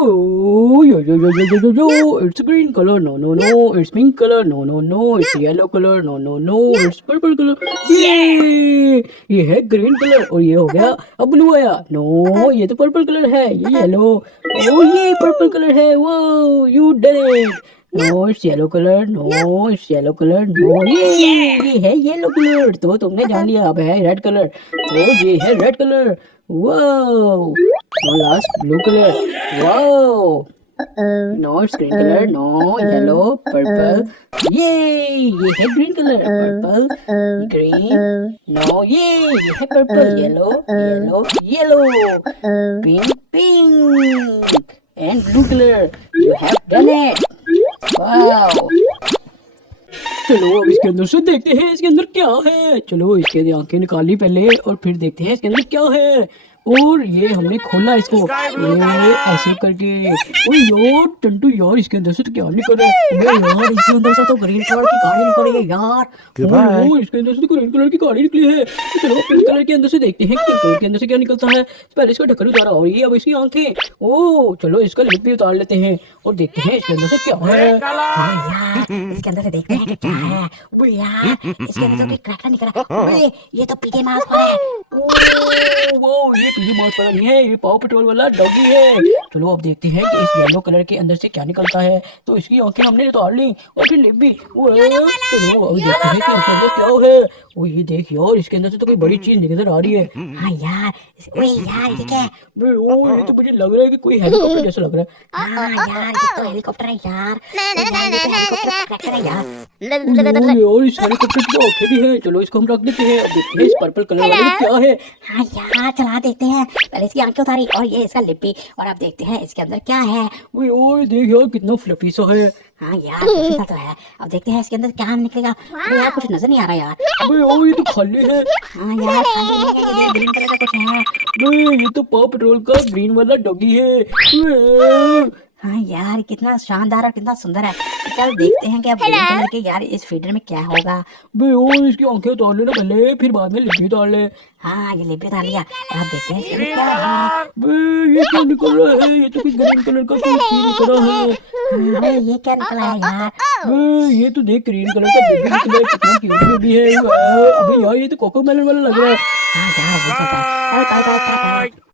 Oh, yo, it's green color, no, it's pink color, no, it's yellow color, no, it's purple color, ये ये है green colour और ये हो गया अब ब्लू आया, नो ये तो पर्पल कलर है, ये येलो, ओ ये पर्पल कलर है, वो you done it, no it's yellow colour, no it's yellow colour, no ये है येलो कलर, तो तुमने जान लिया, अब है रेड कलर, तो ये है red colour, wow, no last blue colour, wow, no it's green colour, no yellow purple, ये है green colour, purple green, no ये है purple yellow yellow yellow, pink pink and blue colour, you have done it, wow. चलो अब इसके अंदर से देखते हैं इसके अंदर क्या है, चलो इसके आंखें निकाली पहले और फिर देखते हैं इसके अंदर क्या है, और ये हमने खोला इसको, ये ऐसे करके, ओए यार टंटू यार इसके अंदर से तो क्या निकल रहा है, यार इसके अंदर से तो ग्रीन कलर की गाड़ी निकल रही है यार, ओए इसके अंदर से तो ग्रीन कलर की गाड़ी निकली है, तो चलो पिंक कलर के अंदर से देखते हैं कि कलर के अंदर से क्या निकलता है, पहले इसका ढक्कन उतारा और ये अब इसकी आंखें, ओ चलो इसका लिप भी उतार लेते हैं और देखते हैं इसके अंदर से क्या है, हाँ यार इसके अंदर से देखते हैं कि क्या है, वो यार इसके अंदर तो कोई क्रैकर निकल रहा है, ये तो पीके मास्क पर है, वो ये पीली मास्क वाला नहीं है, ये पाव पेट्रोल वाला डॉगी है, चलो अब देखते हैं कि इस येलो कलर के अंदर से क्या निकलता है, तो इसकी आंखें हमने उतार ली और फिर लिप भी, चलो अब देखते हैं कि इसके अंदर क्या है, ओ ये देख यार इसके अंदर से तो कोई बड़ी चीज नजर आ रही है, हाँ यार ओए यार ये क्या है, ओ ये तो मुझे लग रहा है कि कोई हेलीकॉप्टर जैसा लग रहा है, हाँ यार ये तो हेलीकॉप्टर है यार, ये तो हेलीकॉप्टर क्रैकर है यार, और इस हेलीकॉप्टर की आंखें भी हैं, चलो इसको हम रख देते हैं, अब देखते हैं इस पर्पल कलर वाले में क्या है, हाँ यार चला देखते हैं, पहले इसकी आंखें उतारी और ये इसका लिप भी, और अब देखते हैं इसके अंदर क्या है, ओए देख यार कितना फ्लफी सा है, हाँ यार कुछ ऐसा तो है, अब देखते हैं इसके अंदर क्या निकलेगा, अबे यार कुछ नजर नहीं आ रहा यार, अबे ओ ये तो खाली है, हाँ यार खाली नहीं है, ये ग्रीन कलर का कुछ है, अबे ये तो पाव पेट्रोल का ग्रीन वाला डॉगी है, हाँ यार कितना शानदार और कितना सुंदर है, तो चल देखते हैं कि अब ग्रीन कलर के यार इस फीडर में क्या होगा, बे ओ इसकी आंखें उतार ले ना पहले, फिर बाद में लिप भी उतार ले, हाँ ये लिप भी उतार लिया, और अब देखते हैं इसके अंदर क्या है, बे ये क्या निकल रहा है, ये तो कोई ग्रीन कलर का कोई चीज निकल रहा है, अरे ये क्या निकला है यार, बे ये तो देख ग्रीन कलर का बेबी निकला है, कितना क्यूट बेबी है, अबे यार ये तो कोको मेलन वाला लग रहा है, हाँ यार वो सच है, बाय बाय बाय।